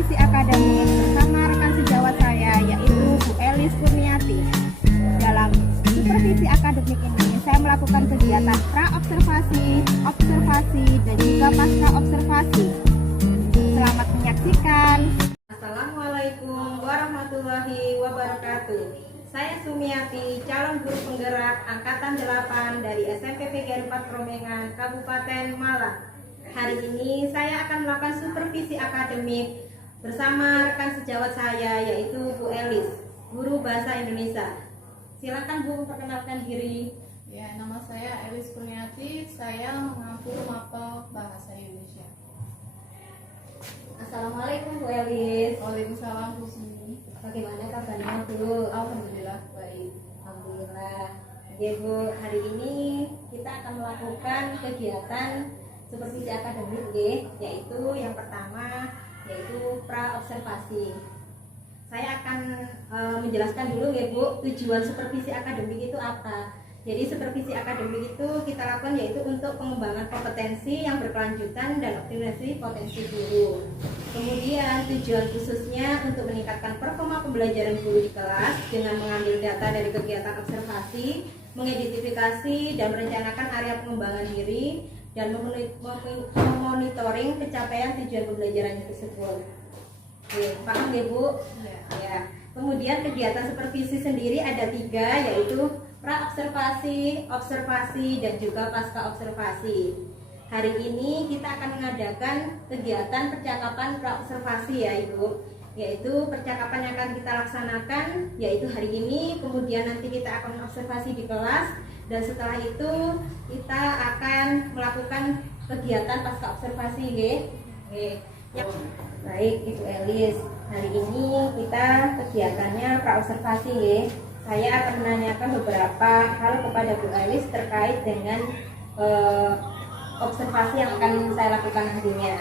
Supervisi Akademik bersama rekan sejawat saya yaitu Bu Elis Kurniati. Dalam supervisi akademik ini saya melakukan kegiatan pra-observasi, observasi, dan juga pasca observasi. Selamat menyaksikan. Assalamualaikum warahmatullahi wabarakatuh. Saya Sumiati, calon guru penggerak Angkatan 8 dari SMP PGRI 4 Kromengan, Kabupaten Malang. Hari ini saya akan melakukan supervisi akademik bersama rekan sejawat saya yaitu Bu Elis, guru bahasa Indonesia. Silakan Bu, perkenalkan diri. Ya, nama saya Elis Kurniati, saya mengaku mapel bahasa Indonesia. Assalamualaikum Bu Elis. Waalaikumsalam Bu Sumi. Bagaimana kabarnya Bu? Alhamdulillah baik. Alhamdulillah. Ya Bu, hari ini kita akan melakukan kegiatan supervisi akademik yaitu yang pertama yaitu pra-observasi. Saya akan menjelaskan dulu ya Bu, tujuan supervisi akademik itu apa. Jadi supervisi akademik itu kita lakukan yaitu untuk pengembangan kompetensi yang berkelanjutan dan optimalisasi potensi guru. Kemudian tujuan khususnya untuk meningkatkan performa pembelajaran guru di kelas dengan mengambil data dari kegiatan observasi, mengidentifikasi dan merencanakan area pengembangan diri dan memonitoring pencapaian tujuan pembelajaran tersebut. Oke, paham ya Bu? Ya. Kemudian kegiatan supervisi sendiri ada 3 yaitu pra-observasi, observasi, dan juga pasca observasi. Hari ini kita akan mengadakan kegiatan percakapan pra-observasi ya Ibu, yaitu percakapan yang akan kita laksanakan yaitu hari ini, kemudian nanti kita akan observasi di kelas, dan setelah itu kita akan melakukan kegiatan pasca observasi ya. Baik Ibu Elis, hari ini kita kegiatannya pra-observasi ya. Saya akan menanyakan beberapa hal kepada Bu Elis terkait dengan observasi yang akan saya lakukan nantinya.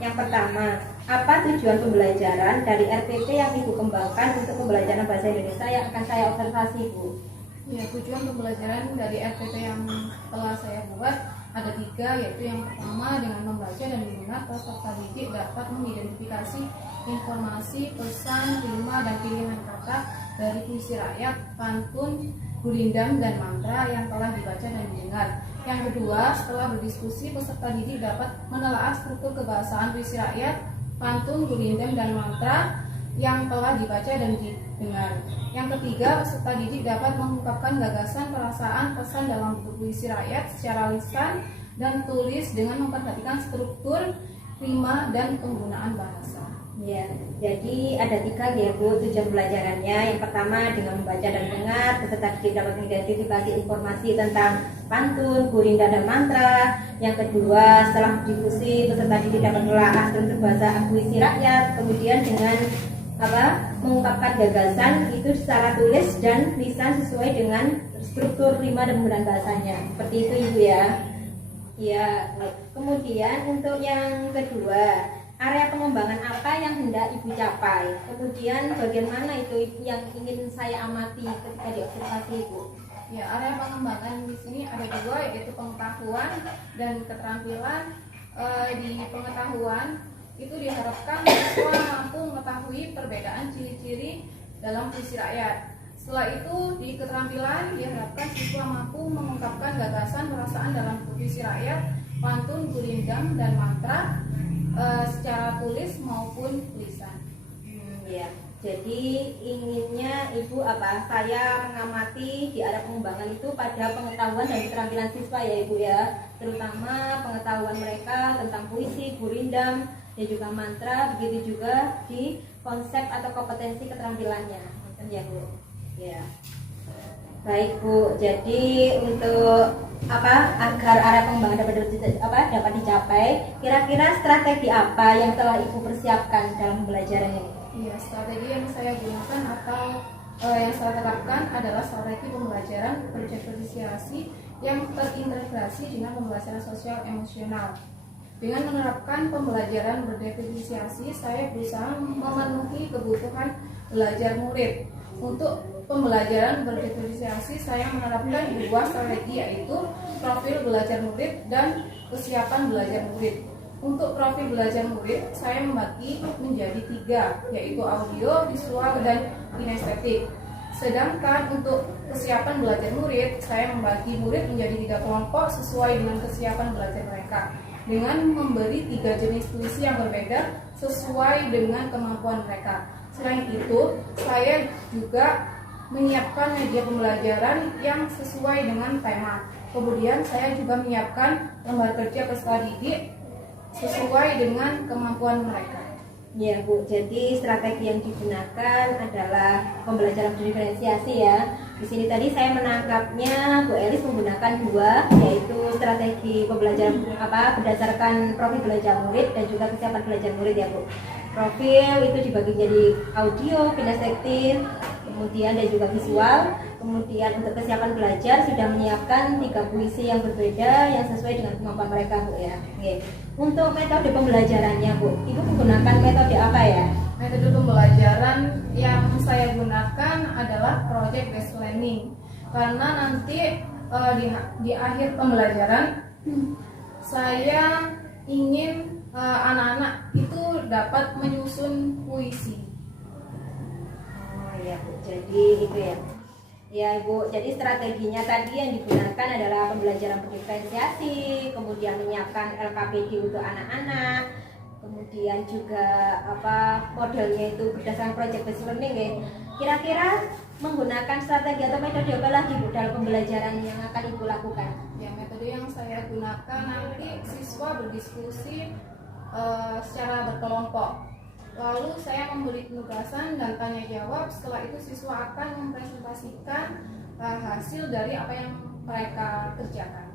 Yang pertama, apa tujuan pembelajaran dari RPP yang Ibu kembangkan untuk pembelajaran bahasa Indonesia yang akan saya observasi Bu? Ya, tujuan pembelajaran dari RPP yang telah saya buat ada 3, yaitu yang pertama dengan membaca dan mendengar peserta didik dapat mengidentifikasi informasi, pesan, rima, dan pilihan kata dari puisi rakyat, pantun, gurindam, dan mantra yang telah dibaca dan didengar. Yang kedua, setelah berdiskusi, peserta didik dapat menelaah struktur kebahasaan puisi rakyat, pantun, gurindam, dan mantra yang telah dibaca dan didengar. Yang ketiga, peserta didik dapat mengungkapkan gagasan, perasaan, pesan dalam buku puisi rakyat secara lisan dan tulis dengan memperhatikan struktur, rima, dan penggunaan bahasa. Ya, jadi ada 3 ya Bu tujuan pembelajarannya. Yang pertama dengan membaca dan mendengar, peserta didik dapat mengidentifikasi informasi tentang pantun, gurindam, dan mantra. Yang kedua, setelah berdiskusi, peserta didik dapat menelaah struktur bahasa puisi rakyat. Kemudian dengan mengungkapkan gagasan itu secara tulis dan lisan sesuai dengan struktur rima dan penggunaan bahasanya. Seperti itu Ibu ya. Ya. Kemudian untuk yang kedua, area pengembangan apa yang hendak Ibu capai? Kemudian bagian mana itu yang ingin saya amati ketika diobservasi Ibu? Ya, area pengembangan di sini ada 2, yaitu pengetahuan dan keterampilan. Di pengetahuan itu diharapkan siswa mampu mengetahui perbedaan ciri-ciri dalam puisi rakyat. Setelah itu di keterampilan diharapkan siswa mampu mengungkapkan gagasan, perasaan dalam puisi rakyat, pantun, gurindam, dan mantra secara tulis maupun lisan. Ya, jadi inginnya Ibu saya mengamati di area pengembangan itu pada pengetahuan dan keterampilan siswa ya Ibu ya, terutama pengetahuan mereka tentang puisi, gurindam, dan juga mantra, begitu juga di konsep atau kompetensi keterampilannya, ya Bu. Ya. Baik Bu, jadi untuk agar area pengembangan dapat dicapai, kira-kira strategi apa yang telah Ibu persiapkan dalam pembelajaran ini? Iya, strategi yang saya gunakan atau yang saya terapkan adalah strategi pembelajaran berdifferensiasi yang terintegrasi dengan pembelajaran sosial emosional. Dengan menerapkan pembelajaran berdifferensiasi, saya berusaha memenuhi kebutuhan belajar murid. Untuk pembelajaran berdifferensiasi, saya menerapkan 2 strategi, yaitu profil belajar murid dan kesiapan belajar murid. Untuk profil belajar murid, saya membagi menjadi 3, yaitu audio, visual, dan kinestetik. Sedangkan untuk kesiapan belajar murid, saya membagi murid menjadi 3 kelompok sesuai dengan kesiapan belajar mereka, dengan memberi 3 jenis puisi yang berbeda sesuai dengan kemampuan mereka. Selain itu, saya juga menyiapkan media pembelajaran yang sesuai dengan tema. Kemudian saya juga menyiapkan lembar kerja peserta didik sesuai dengan kemampuan mereka. Ya Bu, jadi strategi yang digunakan adalah pembelajaran diferensiasi ya. Di sini tadi saya menangkapnya Bu Elis menggunakan 2, yaitu strategi pembelajaran berdasarkan profil belajar murid dan juga kesiapan belajar murid ya Bu. Profil itu dibagi jadi audio, kinestetik, kemudian dan juga visual. Kemudian untuk kesiapan belajar sudah menyiapkan 3 puisi yang berbeda yang sesuai dengan kemampuan mereka Bu ya. Oke. Untuk metode pembelajarannya Bu, Ibu menggunakan metode apa ya? Metode pembelajaran yang saya gunakan adalah project based learning, karena nanti di akhir pembelajaran saya ingin anak-anak itu dapat menyusun puisi. Oh iya Bu, jadi itu ya. Ya Ibu, jadi strateginya tadi yang digunakan adalah pembelajaran berdiferensiasi, kemudian menyiapkan LKPD untuk anak-anak, kemudian juga modelnya itu berdasarkan project based learning ya. Kira-kira menggunakan strategi atau metode apa lagi Bu dalam pembelajaran yang akan Ibu lakukan? Ya, metode yang saya gunakan nanti siswa berdiskusi secara berkelompok. Lalu saya memberi penugasan dan tanya jawab. Setelah itu siswa akan mempresentasikan hasil dari apa yang mereka kerjakan.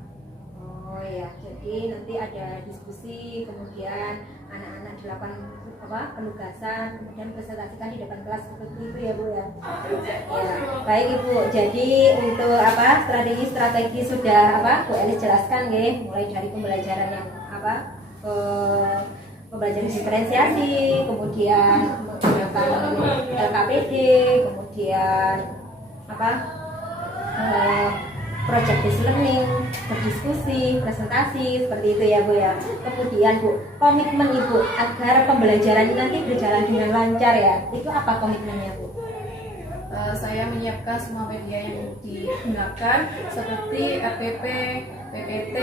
Oh ya, jadi nanti ada diskusi, kemudian anak-anak dilakukan penugasan, kemudian presentasikan di depan kelas seperti itu ya Bu ya. Ya, baik Ibu. Jadi untuk strategi sudah Bu Elis jelaskan ya, mulai dari pembelajaran yang pembelajaran diferensiasi, kemudian menggunakan LKPD, kemudian project based learning, berdiskusi, presentasi, seperti itu ya Bu ya. Kemudian Bu, komitmen Ibu agar pembelajaran ini nanti berjalan dengan lancar ya, itu apa komitmennya Bu? Saya menyiapkan semua media yang digunakan seperti RPP, PPT,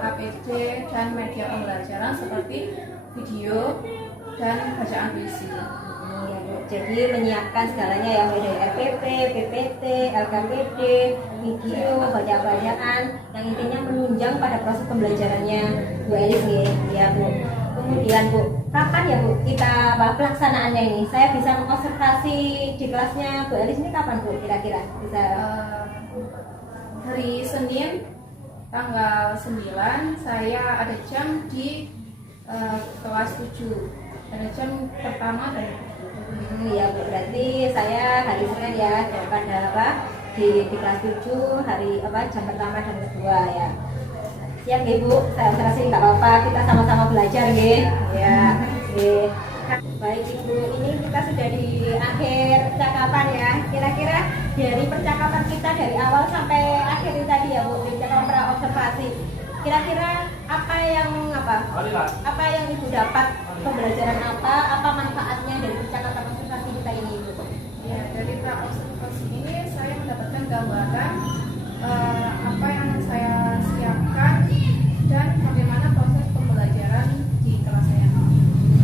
LKPD, dan media pembelajaran seperti video dan bacaan puisi. Ya, Bu. Jadi menyiapkan segalanya yang mulai dari RPP, PPT, LKPD, video, bacaan, yang intinya menunjang pada proses pembelajarannya Bu Elis ya Bu. Kemudian Bu, kapan ya Bu kita pelaksanaannya ini? Saya bisa mengobservasi di kelasnya Bu Elis ini kapan Bu kira-kira bisa? Hari Senin tanggal 9 saya ada jam di kelas 7, ada jam pertama dan Ya Bu, berarti saya hari Senin ya pada di kelas 7 hari jam pertama dan kedua ya. Siap ya Bu, saya observasi nggak apa-apa, kita sama-sama belajar ya. Baik Ibu, ini kita sudah di akhir percakapan ya. Kira-kira dari percakapan kita dari awal sampai akhir ini tadi ya Bu, di percakapan observasi. Kira-kira apa yang Ibu dapat, pembelajaran apa manfaatnya dari percakapan observasi kita ini Ibu? Ya, dari observasi ini saya mendapatkan gambaran apa yang saya siapkan dan bagaimana proses pembelajaran di kelas saya.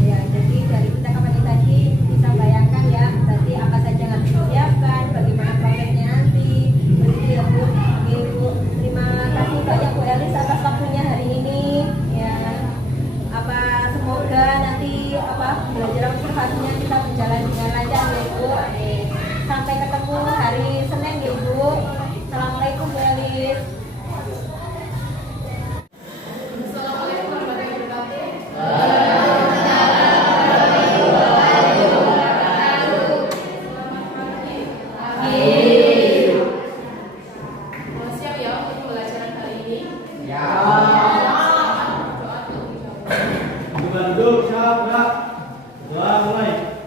Ya, jadi dari percakapan ini tadi bisa bayangkan ya, berarti apa saja yang harus disiapkan, bagaimana prosesnya nanti. Begitu ya Bu. Ibu, terima kasih banyak Bu Elis atas waktunya hari ini. Ya, semoga nanti belajar observasinya kita berjalan dengan lancar ya Bu. Sampai ketemu hari Senin ya Bu. Assalamualaikum Bu Elis. Assalamualaikum warahmatullahi wabarakatuh. Siap ya untuk pembelajaran hari ini? Ya. Bandung, siap, gerak. Doa mulai.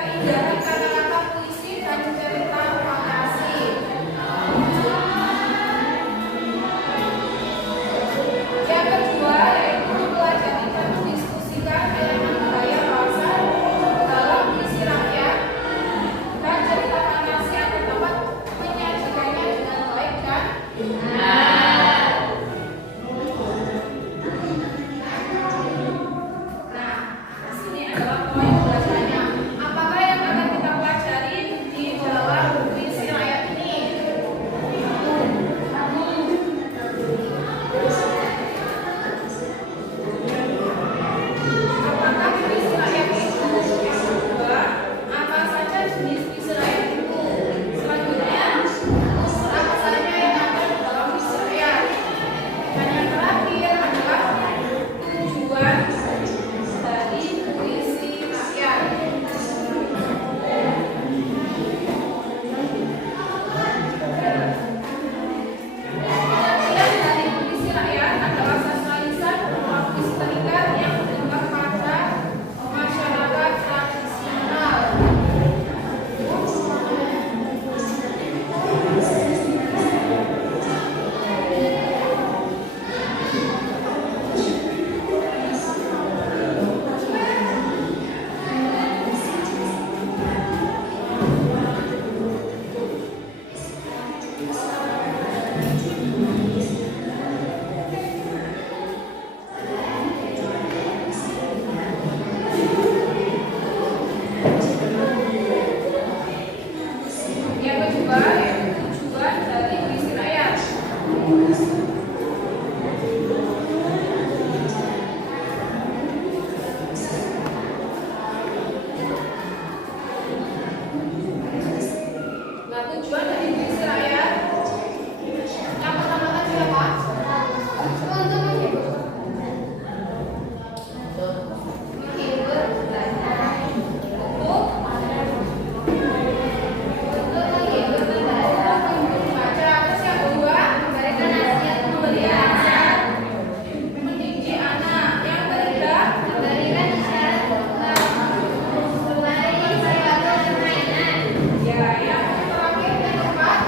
Keindahan kata-kata puisi dan cerita fantasi. Yang kedua yaitu mempelajari dan mendiskusikan elemen budaya bangsa dalam puisi rakyat dan cerita fantasi yang dapat menyajikannya dengan baik dan benar. Nah, di sini adalah poin belajarnya. Apakah yang akan kita pelajari di dalam puisi rakyat ini? Apakah puisi rakyat itu? Yang kedua, apa saja jenis puisi rakyat itu? Selanjutnya, unsur apa saja yang ada di dalam puisi rakyat? Dan yang terakhir adalah tujuan dari puisi rakyat. Pengertian dari puisi rakyat adalah sastra berupa puisi terikat yang berdampak pada masyarakat tradisional. Yang kedua yaitu tujuan dari puisi rakyat. Nah, tujuan dari puisi rakyat yang pertama tadi apa? Untuk menghibur. Menghibur dan untuk menghibur membaca. Terus yang kedua, memberikan nasihat, memberi nasihat, mendidik anak. Yang ketiga, memberikan isyarat, memberi sesuatu permainan. Ya, yang terakhir dan keempat,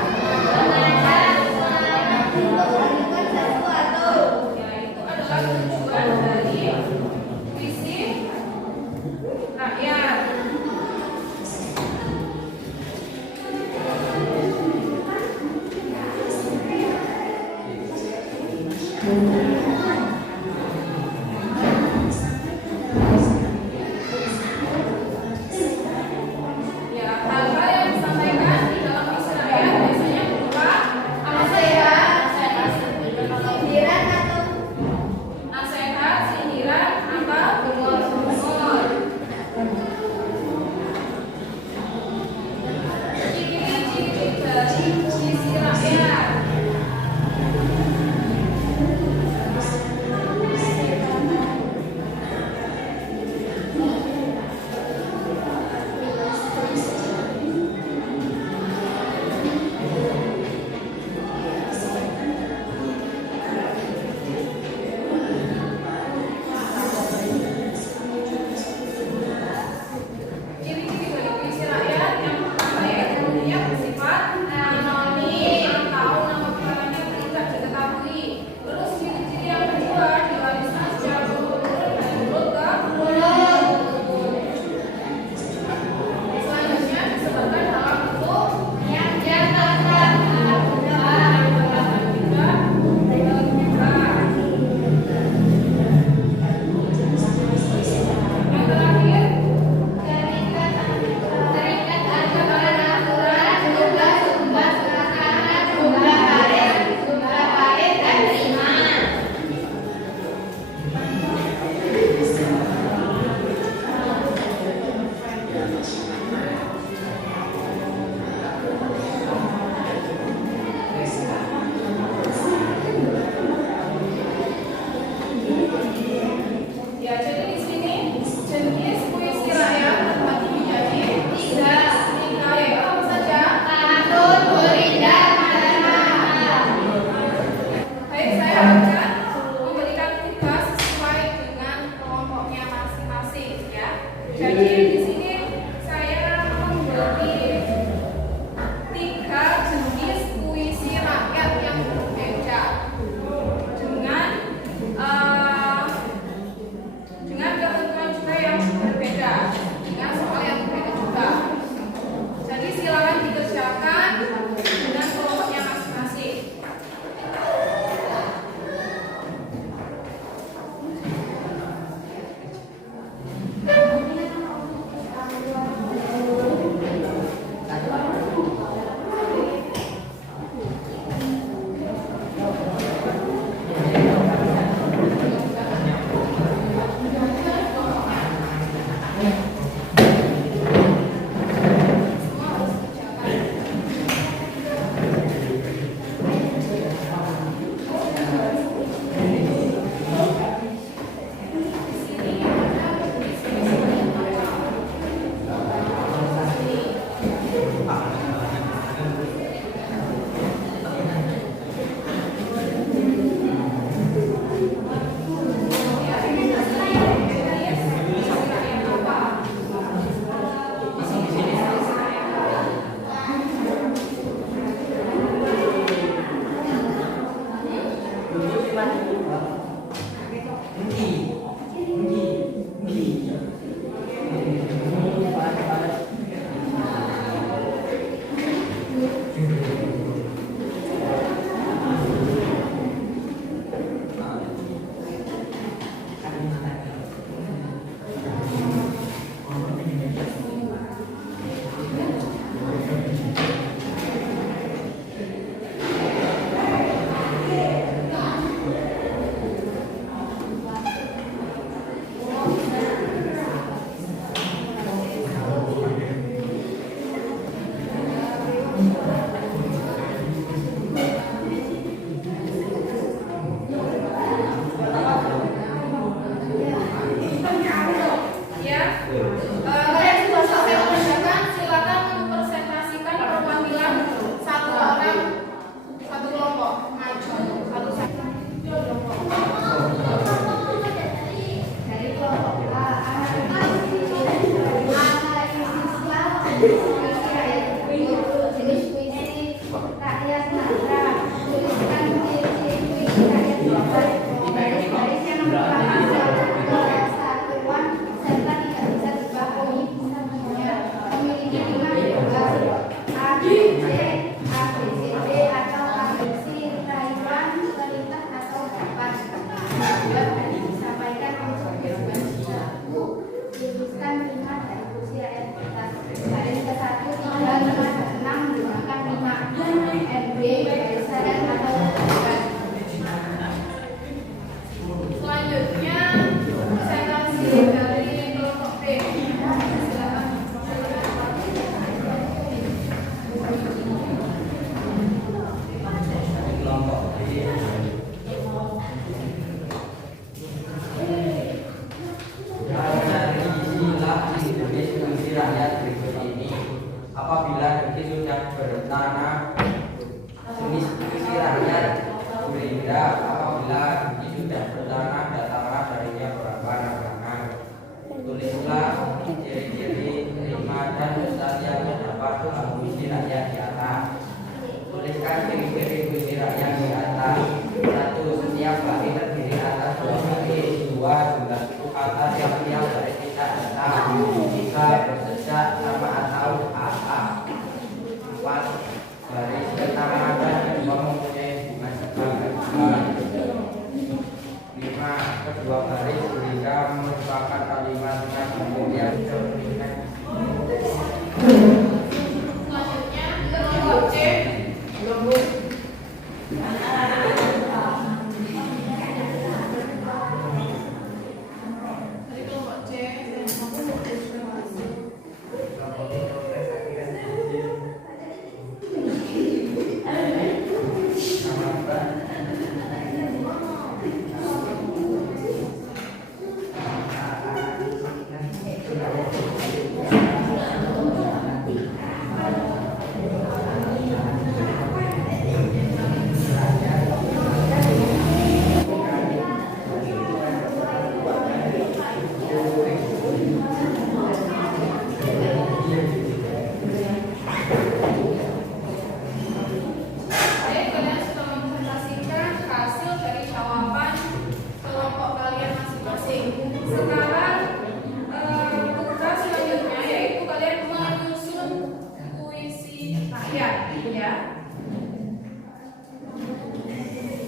mengajak untuk melakukan sesuatu. Ya, itu adalah tujuan dari puisi rakyat. Ya, hal-hal yang disampaikan di dalam puisi rakyat biasanya berupa nasihat, sindiran, atau humor. Ciri-ciri dari puisi rakyat. Ciri-ciri dari puisi rakyat yang pertama yaitu yang bersifat anonim. Ya, kalian sudah selesai mengerjakan, silakan mempresentasikan perwakilan satu orang, satu kelompok, maju, satu kelompok. Dari kelompok A, anak jenis puisi rakyat Natra, tuliskan ciri-ciri puisi rakyat Jawa dari baris yang kesatuan serta tidak bisa dibakomi memiliki 5 A, B, C, A, B, C, D atau agensi Taiwan perintah atau dapat disampaikan untuk tuliskan 5 dari puisi rakyat kita baris ke-1 3, 5, 6 gunakan 5 NB barisan atau dapat. Selanjutnya presentasi dari kelompok B. Silakan. Kelompok B. Dari istilah jenis puisi rakyat berikut ini, apabila negeri sudah bertanah jenis puisi rakyat Gerindra, apabila negeri sudah bertanah datanglah darinya berapa nagangan. Tulislah ciri-ciri terima dan besar yang terdapat dalam puisi rakyat di atas. Tuliskan ciri-ciri puisi rakyat di atas. 1. Setiap baris terdiri atas 2 baris. 2. Jumlah suku kata yang tiap baris tidak datang. 3. Bersejak sama atau AA. 4. Baris pertama dan kedua mempunyai hubungan sebab. 5. Kedua baris sehingga merupakan kalimat dengan bentuk yang dominan. Selanjutnya kelompok C. Dari kelompok C. Baik, kalian sudah mempresentasikan hasil dari jawaban kelompok kalian masing-masing. Sekarang tugas selanjutnya yaitu kalian menyusun puisi rakyat, ya.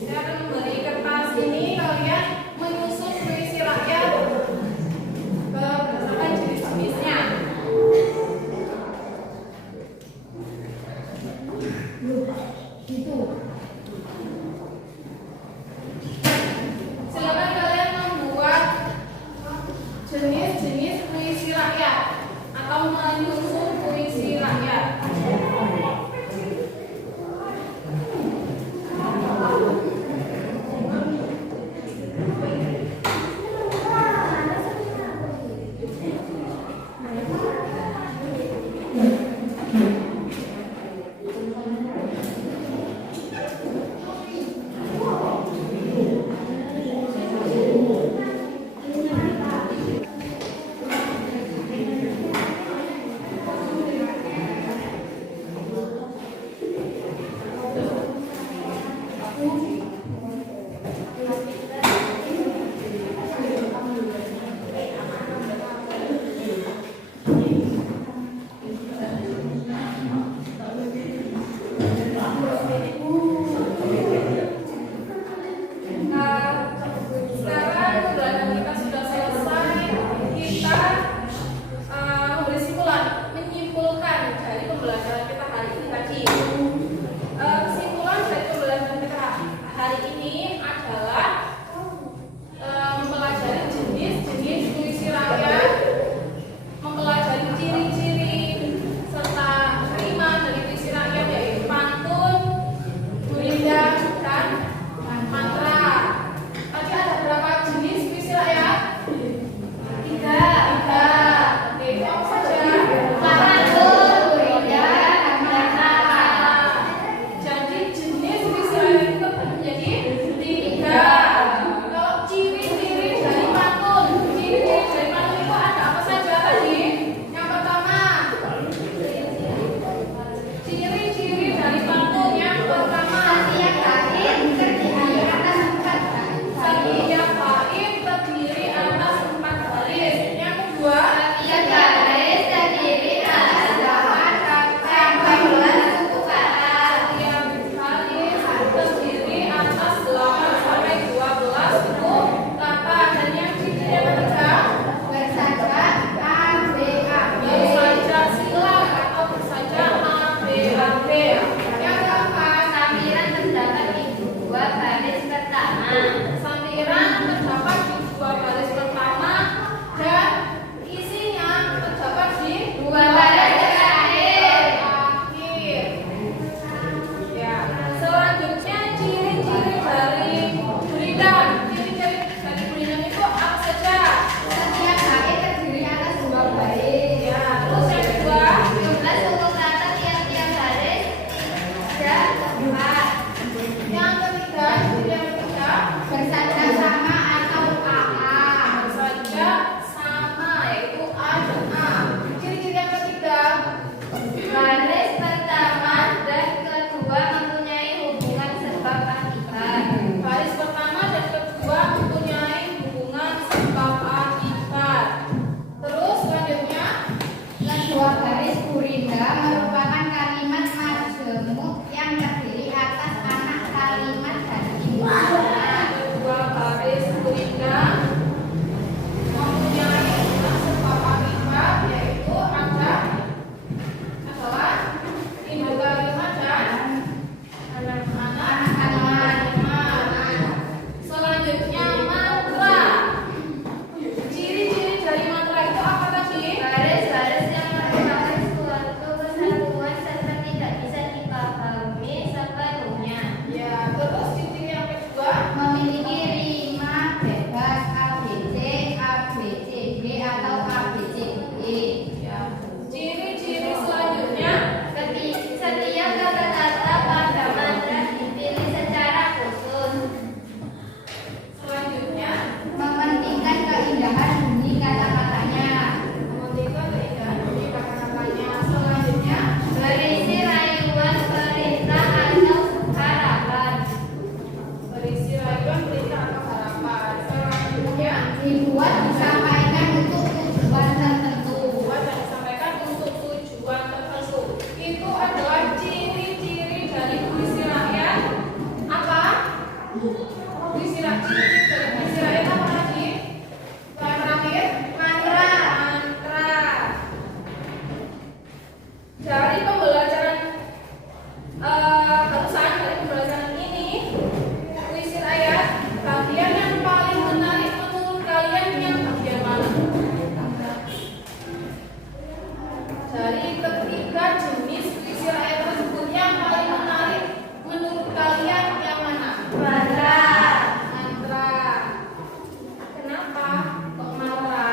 Saya akan memberi kertas ini, kalian menyusun puisi rakyat berdasarkan jenis-jenisnya. Silakan kalian membuat jenis-jenis puisi rakyat atau menyusun puisi rakyat. Dari pembelajaran barusan, dari pembelajaran ini, puisi rakyat, bagian yang paling menarik menurut kalian yang bagian mana? Dari ketiga jenis puisi rakyat tersebut yang paling menarik menurut kalian yang mana? Mantra. Kenapa kok mantra?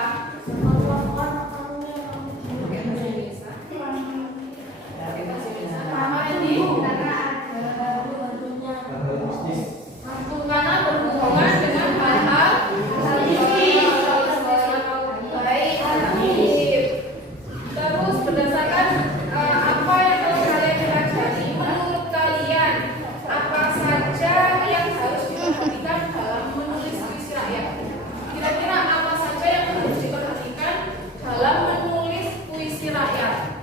Karena berhubungan dengan hal-hal baik. Terus berdasarkan apa yang telah kalian pelajari, menurut kalian apa saja yang harus diperhatikan dalam menulis puisi rakyat? Kira-kira apa saja yang harus diperhatikan dalam menulis puisi rakyat?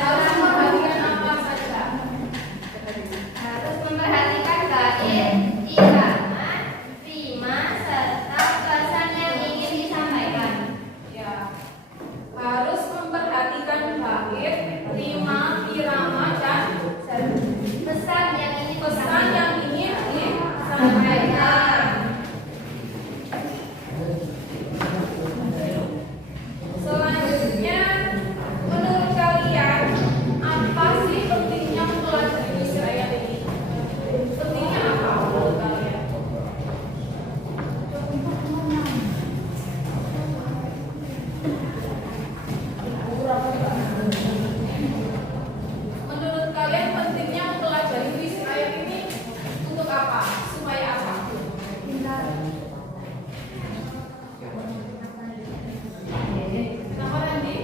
Harus memperhatikan apa saja? Harus memperhatikan bait, irama, rima, serta pesan yang ingin disampaikan. Ya, harus memperhatikan bait, rima, irama, dan Pesan yang ingin pesan yang ingin disampaikan. Selanjutnya, menurut kalian apa sih pentingnya mempelajari puisi rakyat ini? Pentingnya apa menurut kalian? Menurut kalian pentingnya mempelajari puisi rakyat ini untuk apa? Supaya apa? Kenapa Randy?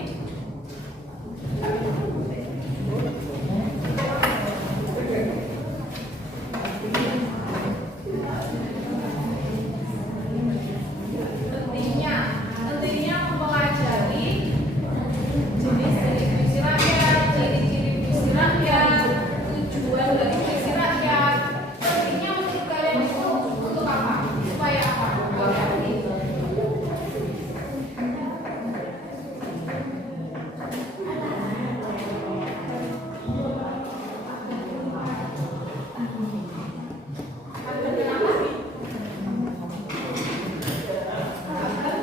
Pentingnya mempelajari jenis-jenis puisi rakyat, ciri-ciri puisi rakyat, tujuan dari puisi rakyat. Pentingnya menurut kalian itu untuk apa? Supaya apa? Agar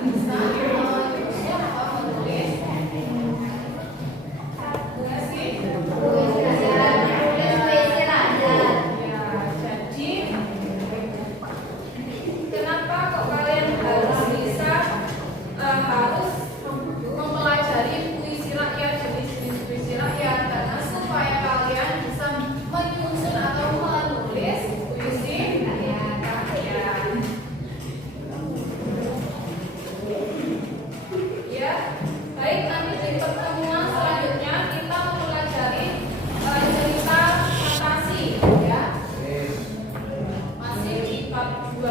bisa menulis atau menulis. Enggak sih? puisi rakyat. Ya, jadi kenapa kok kalian harus bisa harus mempelajari puisi rakyat, jenis-jenis puisi rakyat, karena supaya kalian bisa menyusun atau menulis puisi rakyat. Ya, baik, nanti di pertemuan selanjutnya kita mempelajari cerita fantasi, ya. Masih di bab 2.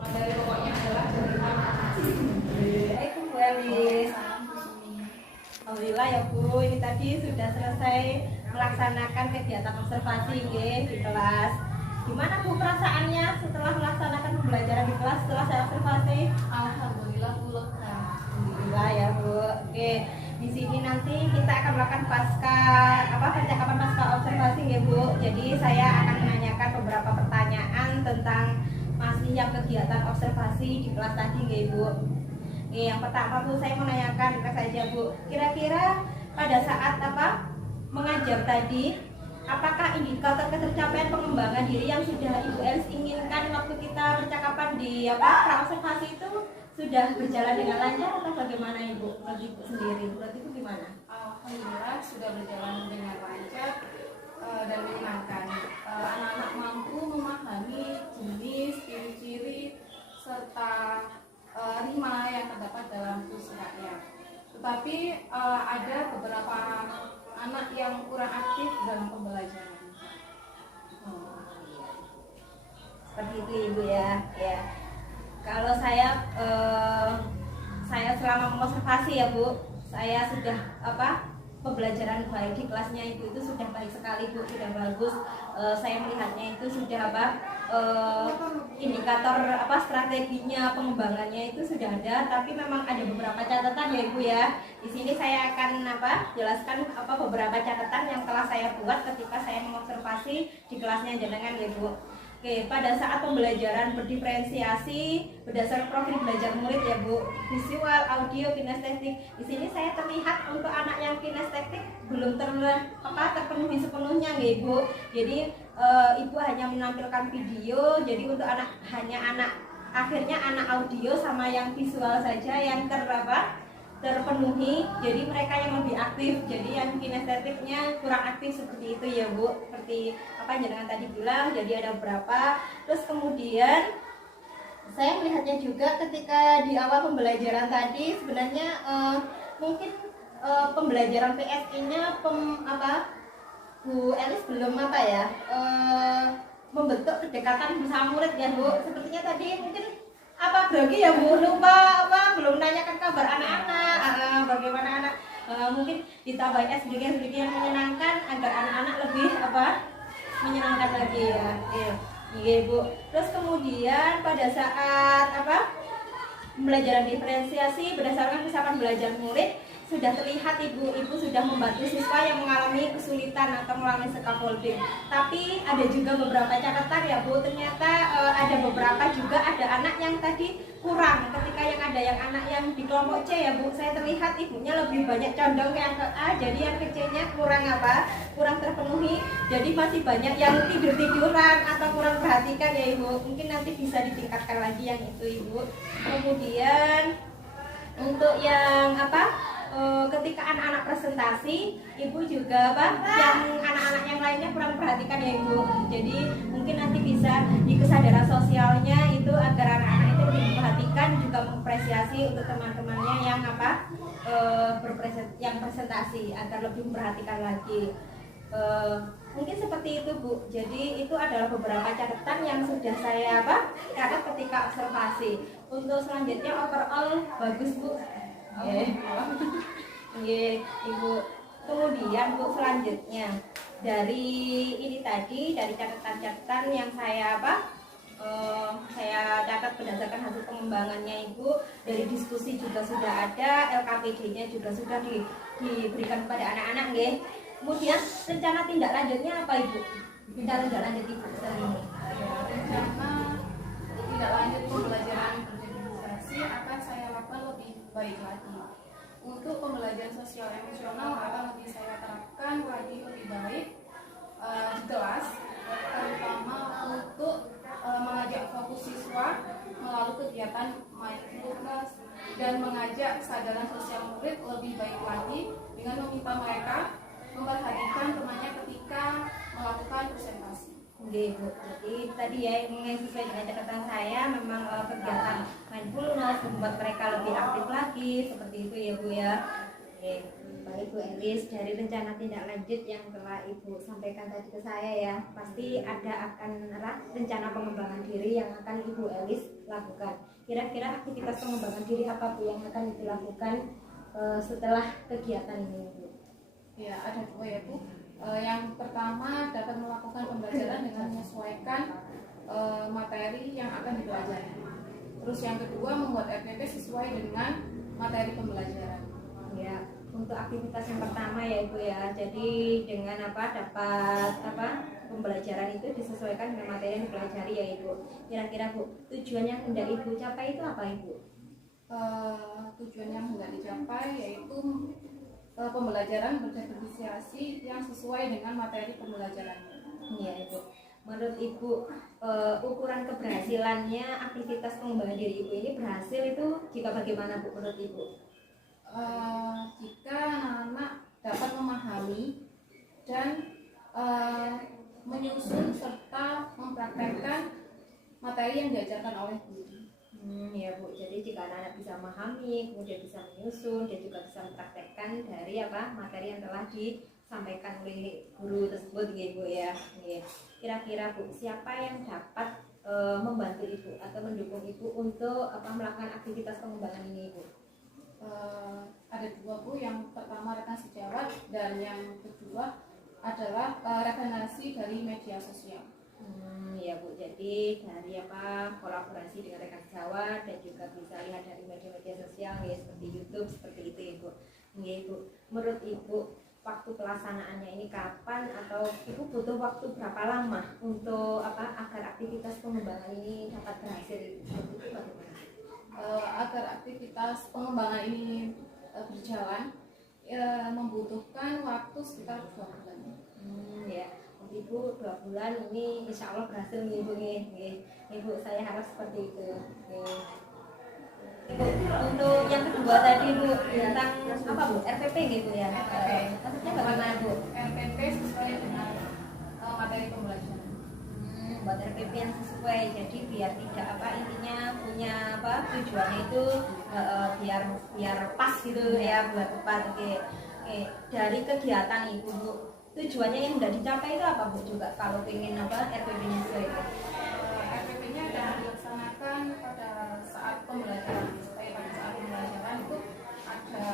Materi pokoknya adalah cerita fantasi. Baik Bu Elis. Alhamdulillah ya Bu, ini tadi sudah selesai melaksanakan kegiatan observasi nggih di kelas. Gimana Bu perasaannya setelah melaksanakan pembelajaran di kelas setelah saya observasi? Alhamdulillah Bu lega. Alhamdulillah ya Bu. Oke, di sini nanti kita akan melakukan percakapan pasca observasi ya Bu. Jadi saya akan menanyakan beberapa pertanyaan tentang masih yang kegiatan observasi di kelas tadi ya Bu. Oke, yang pertama Bu, saya menanyakan saja Bu. Kira-kira pada saat mengajar tadi, apakah indikator ketercapaian pengembangan diri yang sudah Ibu Els inginkan waktu kita percakapan di pra-observasi itu sudah berjalan dengan lancar atau bagaimana Ibu? Menurut Ibu sendiri, menurut Ibu gimana? Alhamdulillah sudah berjalan dengan lancar dan menyenangkan. Anak-anak mampu memahami jenis, ciri-ciri serta rima yang terdapat dalam puisi rakyat. Tetapi ada beberapa anak yang kurang aktif dalam pembelajaran. Seperti itu Ibu ya. Ya. Kalau saya selama mengobservasi ya Bu, saya sudah pembelajaran baik di kelasnya itu sudah baik sekali Bu, sudah bagus. Saya melihatnya itu sudah indikator strateginya pengembangannya itu sudah ada, tapi memang ada beberapa catatan ya Ibu ya. Di sini saya akan jelaskan beberapa catatan yang telah saya buat ketika saya mengobservasi di kelasnya jenengan ya Bu. Oke, pada saat pembelajaran berdiferensiasi berdasarkan profil belajar murid ya Bu, visual, audio, kinestetik. Di sini saya terlihat untuk anak yang kinestetik belum terpenuhi sepenuhnya ya Ibu. Jadi Ibu hanya menampilkan video. Jadi untuk akhirnya anak audio sama yang visual saja yang terpenuhi. Jadi mereka yang lebih aktif, jadi yang kinestetiknya kurang aktif seperti itu ya Bu. Seperti jangan tadi bilang, jadi ada beberapa. Terus kemudian saya melihatnya juga ketika di awal pembelajaran tadi sebenarnya mungkin pembelajaran PSI-nya Bu Elis belum membentuk kedekatan bersama murid ya Bu. Sepertinya tadi mungkin grogi ya Bu, lupa belum nanyakan kabar anak-anak, bagaimana anak, mungkin ditambahin SDG yang menyenangkan agar anak-anak lebih menyenangkan lagi ya. Iya Bu. Terus kemudian pada saat pembelajaran diferensiasi berdasarkan misalkan belajar murid, sudah terlihat ibu sudah membantu siswa yang mengalami kesulitan atau mengalami scaffolding. Tapi ada juga beberapa catatan ya Bu, ternyata ada beberapa juga ada anak yang tadi kurang. Ketika ada yang anak yang di kelompok C ya Bu, saya terlihat ibunya lebih banyak condong ke yang ke A, jadi yang kecilnya kurang terpenuhi. Jadi masih banyak yang tiduran atau kurang perhatikan ya Ibu. Mungkin nanti bisa ditingkatkan lagi yang itu Ibu. Kemudian untuk yang ketika anak-anak presentasi, Ibu juga yang anak-anak yang lainnya kurang perhatikan ya Ibu. Jadi mungkin nanti bisa di kesadaran sosialnya itu agar anak-anak itu lebih memperhatikan, juga mengapresiasi untuk teman-temannya yang yang presentasi agar lebih memperhatikan lagi. Mungkin seperti itu Bu. Jadi itu adalah beberapa catatan yang sudah saya catat ketika observasi. Untuk selanjutnya overall bagus Bu. Ibu. Kemudian Bu, selanjutnya dari ini tadi, dari catatan-catatan yang saya saya catat berdasarkan hasil pengembangannya Ibu, dari diskusi juga sudah ada, LKPD-nya juga sudah diberikan kepada anak-anak nggih. Kemudian rencana tindak lanjutnya apa Ibu? Rencana tindak lanjut Ibu Rencana tindak lanjut pembelajaran berdifferensiasi akan saya lakukan lebih baik lagi. Untuk pembelajaran sosial emosional akan lebih saya terapkan lagi lebih baik di kelas, terutama untuk mengajak fokus siswa melalui kegiatan mindfulness dan mengajak kesadaran sosial murid lebih baik lagi dengan meminta mereka memperhatikan temannya ketika melakukan presentasi. Oke Bu, jadi tadi ya sesuai dengan catatan saya memang kegiatan mindfulness membuat mereka lebih aktif lagi seperti itu ya Bu ya. Oke, baik Bu Elis, dari rencana tindak lanjut yang telah Ibu sampaikan tadi ke saya ya, pasti akan rencana pengembangan diri yang akan Ibu Elis lakukan. Kira-kira aktivitas pengembangan diri apa Bu yang akan Ibu lakukan setelah kegiatan ini Bu? Ya, ada dua ya Bu. Yang pertama dapat melakukan pembelajaran dengan menyesuaikan materi yang akan dipelajari. Terus yang kedua membuat RPP sesuai dengan materi pembelajaran. Ya, untuk aktivitas yang pertama ya Ibu ya. Jadi dengan dapat pembelajaran itu disesuaikan dengan materi yang dipelajari ya Ibu. Kira-kira Bu, tujuan yang hendak Ibu capai itu apa Ibu? Tujuan yang hendak dicapai yaitu pembelajaran berdifferensiasi yang sesuai dengan materi pembelajarannya. Iya Ibu. Menurut Ibu ukuran keberhasilannya aktivitas pengembangan diri Ibu ini berhasil itu jika bagaimana Bu menurut Ibu? Jika anak-anak dapat memahami dan menyusun serta mempraktekkan materi yang diajarkan oleh guru. Ya Bu, jadi jika anak-anak bisa memahami, kemudian bisa menyusun dan juga bisa mempraktekkan dari materi yang telah disampaikan oleh guru tersebut ya Bu ya. Kira-kira Bu, siapa yang dapat membantu Ibu atau mendukung Ibu untuk melakukan aktivitas pengembangan ini Ibu? ada dua Bu, yang pertama rekan sejawat dan yang kedua adalah referensi dari media sosial. Ya Bu, jadi dari kolaborasi dengan rekan sejawat dan juga bisa lihat dari media-media sosial ya, seperti YouTube seperti itu ya Bu. Ya Ibu, menurut Ibu waktu pelaksanaannya ini kapan, atau Ibu butuh waktu berapa lama untuk agar aktivitas pengembangan ini dapat berhasil? Seperti itu bagaimana? Agar aktivitas pengembangan ini berjalan membutuhkan waktu sekitar 2 bulan. Ya, Ibu 2 bulan ini insya Allah berhasil nih Ibu nih. Ibu, saya harap seperti itu. Ibu, untuk yang kedua tadi Bu, tentang apa Bu? RPP gitu ya? Maksudnya bagaimana Bu? RPP sesuai dengan materi pembelajaran. Buat RPP yang sesuai, jadi biar tidak intinya punya tujuannya itu biar pas gitu ya, buat tepat. Oke. Dari kegiatan Ibu Bu, tujuannya yang sudah dicapai itu apa Bu juga kalau pengen RPP-nya sesuai Bu? RPP-nya akan dilaksanakan pada saat pembelajaran, supaya pada saat pembelajaran itu ada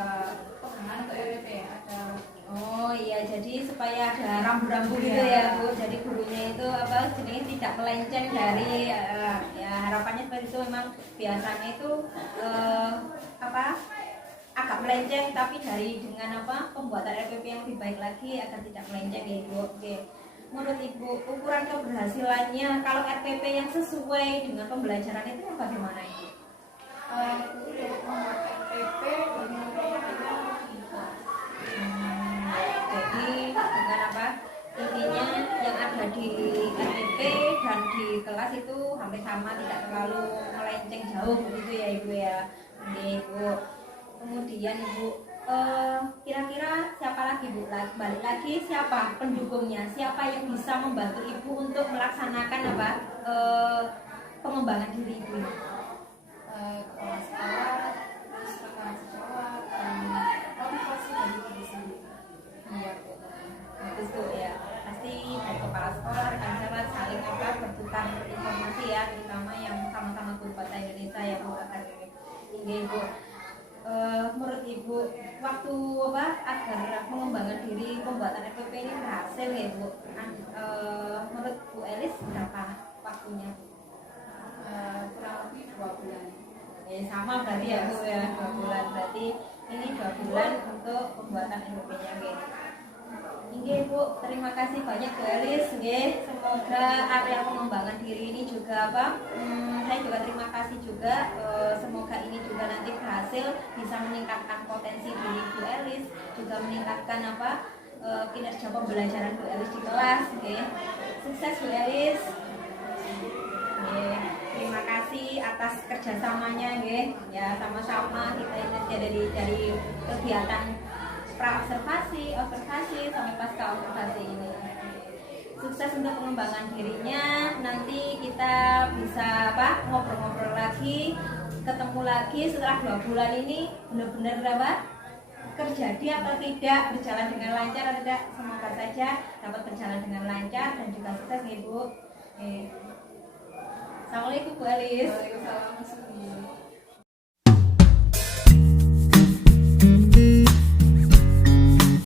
pegangan untuk RPP ya, ada. Oh iya, jadi supaya ada rambu-rambu gitu ya Bu. Jadi gurunya itu jenis tidak melenceng dari ya harapannya seperti itu. Memang biasanya itu agak melenceng, tapi dengan pembuatan RPP yang lebih baik lagi agar tidak melenceng ya Ibu. Oke. Menurut Ibu, ukuran keberhasilannya kalau RPP yang sesuai dengan pembelajaran itu bagaimana Ibu? Untuk membuat RPP Jadi dengan intinya yang ada di RPP dan di kelas itu hampir sama, tidak terlalu melenceng jauh begitu ya Ibu ya. Oke Ibu. Kemudian Ibu, kira-kira siapa lagi Bu? Balik lagi, siapa pendukungnya? Siapa yang bisa membantu Ibu untuk melaksanakan pengembangan diri Ibu? kepala sekolah, terus rekan sejawat, dan motivasi dari diri sendiri. Iya Bu, bagus tuh ya. Pasti dari kepala sekolah, rekan sejawat saling bertukar informasi ya, terutama yang sama-sama guru bahasa Indonesia ya Bu. Ini Bu, menurut Ibu waktu agar pengembangan diri pembuatan RPP ini berhasil ya Bu? Menurut Bu Elis berapa waktunya? Kurang lebih 2 bulan. Sama berarti ya Bu ya, 2 bulan. Berarti ini 2 bulan untuk pembuatan RPP-nya gitu. Oke Bu, terima kasih banyak Bu Elis. Semoga area pengembangan diri ini juga saya juga terima kasih juga. Semoga ini juga nanti berhasil bisa meningkatkan potensi diri Bu Elis, juga meningkatkan kinerja pembelajaran Bu Elis di kelas. Sukses Bu Elis. Terima kasih atas kerjasamanya ya, sama-sama kita ini dari kegiatan pra-observasi, observasi sampai pasca observasi ini. Sukses untuk pengembangan dirinya. Nanti kita bisa ngobrol-ngobrol lagi, ketemu lagi setelah 2 bulan ini benar-benar terjadi atau tidak, berjalan dengan lancar atau tidak. Semoga saja dapat berjalan dengan lancar dan juga sukses Ibu. Assalamualaikum Bu Elis. Waalaikumsalam.